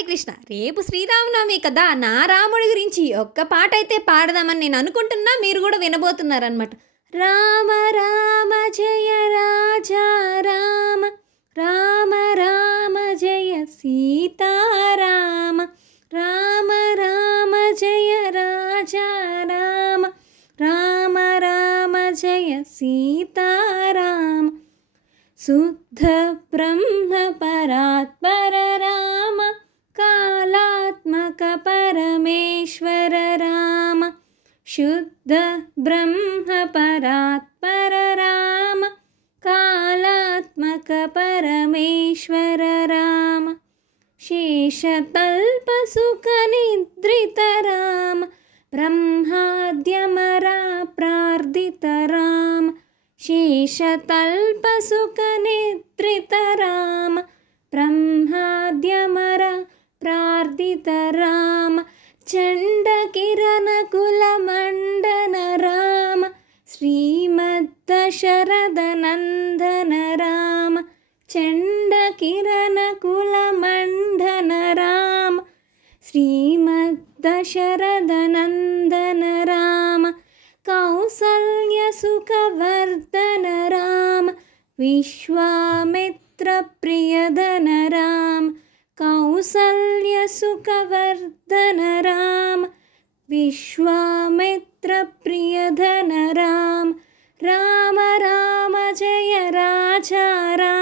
హరే కృష్ణ. రేపు శ్రీరామనవమి కదా! నా రాముడి గురించి ఒక్క పాటైతే పాడదామని నేను అనుకుంటున్నా. మీరు గూడా వినబోతున్నారనమాట. రామ రామ జయ రాజా రామ, రామ రామ జయ సీతారామ, రామ రామ జయ రాజా రామ, రామ రామ జయ సీతారామ. శుద్ధ బ్రహ్మ పరాత్పర రామ, కాళాత్మక పరమేశ్వర రామ. శుద్ధ బ్రహ్మ పరాత్పర రామ, కాళాత్మక పరమేశ్వర రామ. శేషతల్ప సుఖ నిద్రిత రామ, బ్రహ్మాద్యమరా ప్రార్థిత రామ. శేషతల్ప సుఖ నిద్రిత రామ, బ్రహ్మాద్యమర ప్రార్థిత రామ. చండ కిరణ కుల మండన రామ, శ్రీమద్దశరథ నందన రామ. చండ కిరణ కుల మండన రామ, శ్రీమద్దశరథ నందన రామ. కౌసల్య సుఖవర్ధన రామ, విశ్వామిత్ర ప్రియధన రామ. కౌసల్య సుఖవర్ధన రామ, విశ్వామిత్ర ప్రియధన రామ. రామ రామ జయ రాజా రామ.